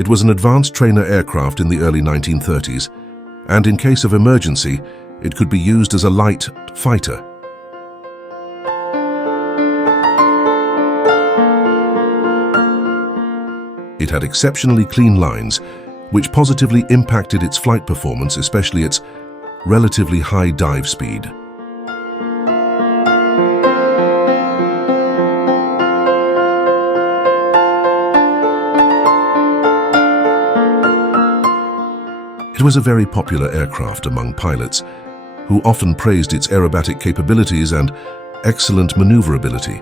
It was an advanced trainer aircraft in the early 1930s, and in case of emergency, it could be used as a light fighter. It had exceptionally clean lines, which positively impacted its flight performance, especially its relatively high dive speed. It was a very popular aircraft among pilots, who often praised its aerobatic capabilities and excellent maneuverability.